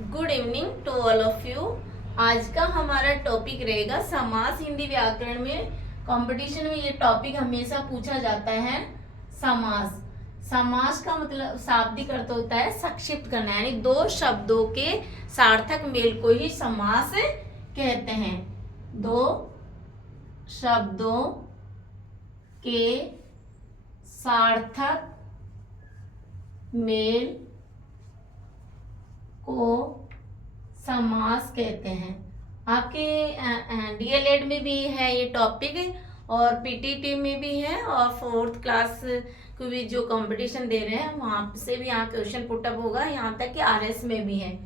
Good evening to all of you. आज का हमारा टॉपिक रहेगा समास। हिंदी व्याकरण में कंपटीशन में ये टॉपिक हमेशा पूछा जाता है। समास। समास का मतलब शाब्दिक अर्थ होता है संक्षिप्त करना, यानी दो शब्दों के सार्थक मेल को ही समास कहते हैं। दो शब्दों के सार्थक मेल को समास कहते हैं। आपके डीएलएड में भी है ये टॉपिक और पीटीटी में भी है, और 4th क्लास को भी जो कंपटीशन दे रहे हैं वहां से भी यहाँ क्वेश्चन पुटअप होगा, यहाँ तक कि आरएस में भी है।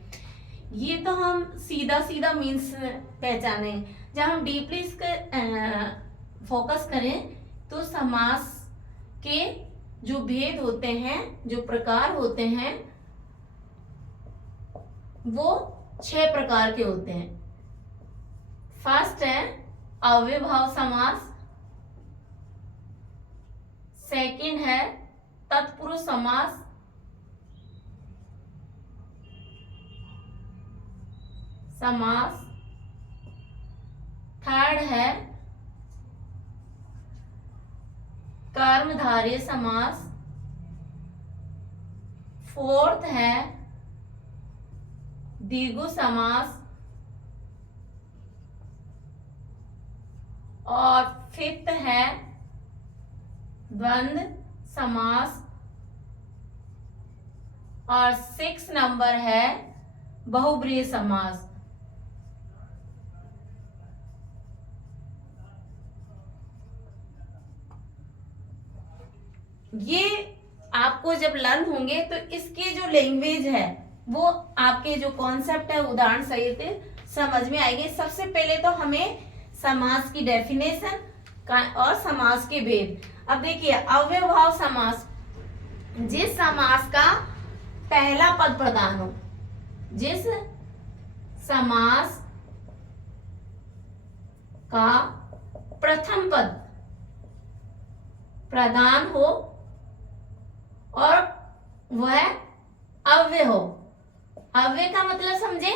ये तो हम सीधा सीधा मीन्स पहचाने। जब हम डीपली इसके फोकस करें तो समास के जो भेद होते हैं, जो प्रकार होते हैं, वो 6 प्रकार के होते हैं। फर्स्ट है अव्ययभाव समास, सेकंड है तत्पुरुष समास, थर्ड है कर्मधारय समास, फोर्थ है द्विगु समास, और फिफ्थ है द्वंद्व समास, और 6 नंबर है बहुब्रीहि समास। ये आपको जब लर्न होंगे तो इसके जो लैंग्वेज है वो आपके जो कॉन्सेप्ट है उदाहरण सहित समझ में आएंगे। सबसे पहले तो हमें समास की डेफिनेशन का और समास के भेद। अब देखिए अव्ययभाव समास, जिस समास का पहला पद प्रधान हो, जिस समास का प्रथम पद प्रधान हो और वह अव्यय हो। अव्यय का मतलब समझे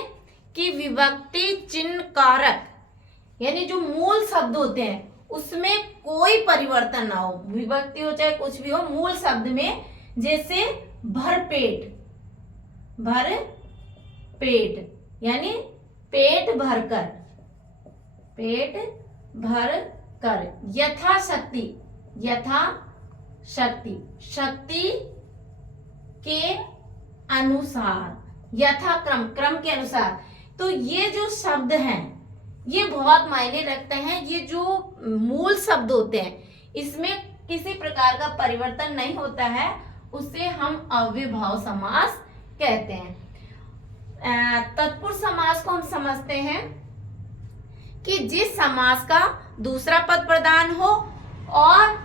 कि विभक्ति चिन्ह कारक, यानी जो मूल शब्द होते हैं उसमें कोई परिवर्तन ना हो, विभक्ति हो चाहे कुछ भी हो, मूल शब्द में, जैसे भरपेट, भरपेट यानी पेट भरकर, पेट भरकर, यथाशक्ति, यथाशक्ति, शक्ति के अनुसार, यथाक्रम, क्रम के अनुसार। तो ये जो शब्द हैं ये बहुत मायने रखते हैं। ये जो मूल शब्द होते हैं इसमें किसी प्रकार का परिवर्तन नहीं होता है, उसे हम अव्ययभाव समास कहते हैं। तत्पुरुष समास को हम समझते हैं कि जिस समास का दूसरा पद प्रधान हो और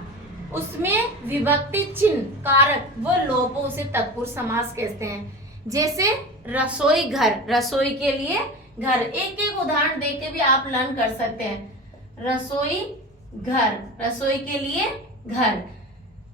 उसमें विभक्ति चिन्ह कारक वो लोप हो, उसे तत्पुरुष समास कहते हैं। जैसे रसोई घर, रसोई के लिए घर, एक एक उदाहरण देके भी आप लर्न कर सकते हैं। रसोई घर, रसोई के लिए घर।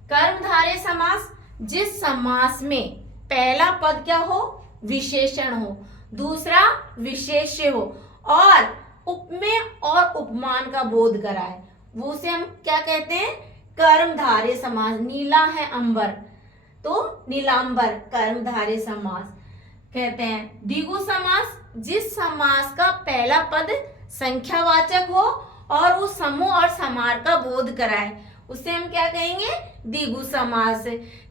कर्मधारय समास, जिस समास में पहला पद क्या हो, विशेषण हो, दूसरा विशेष्य हो और उपमेय और उपमान का बोध कराए, वो उसे हम क्या कहते हैं, कर्मधारय समास। नीला है अंबर तो नीलांबर, कर्मधारय समास कहते हैं। द्विगु समास, जिस समास का पहला पद संख्यावाचक हो और उस समूह और समार का बोध कराए, उसे हम क्या कहेंगे, द्विगु समास।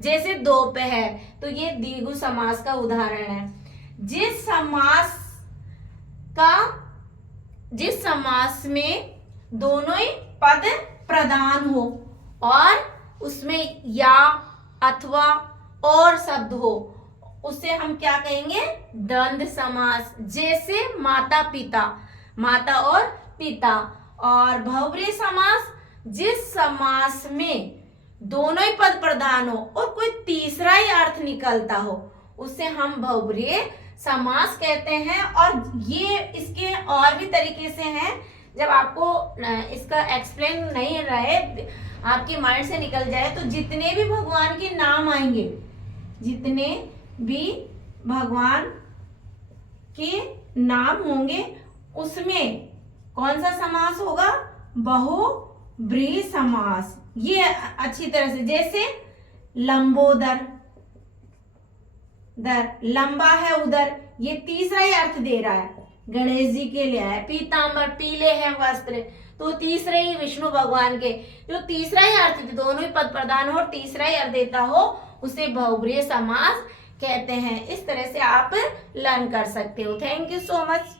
जैसे दोपहर, तो ये द्विगु समास का उदाहरण है। जिस समास में दोनों ही पद प्रधान हो और उसमें या अथवा और शब्द हो, उसे हम क्या कहेंगे, द्वंद्व समास। जैसे माता पिता, माता और पिता। और बहुब्रीहि समास, जिस समास में दोनों ही पद प्रधान हो और कोई तीसरा ही अर्थ निकलता हो, उसे हम बहुब्रीहि समास कहते हैं। और ये इसके और भी तरीके से हैं, जब आपको इसका एक्सप्लेन नहीं रहे, आपके माइंड से निकल जाए, तो जितने भी भगवान के नाम आएंगे, जितने भी भगवान के नाम होंगे उसमें कौन सा समास होगा, बहुब्रीहि समास। ये अच्छी तरह से, जैसे लंबोदर, दर लंबा है उदर, ये तीसरा ही अर्थ दे रहा है, गणेश जी के लिए है। पीतांबर पीले हैं वस्त्र, तो तीसरे ही विष्णु भगवान के जो तीसरा ही अर्थ, दोनों ही पद प्रधान हो और तीसरा ही अर्थ देता हो, उसे बहुब्रीहि समास कहते हैं। इस तरह से आप लर्न कर सकते हो। Thank you so much.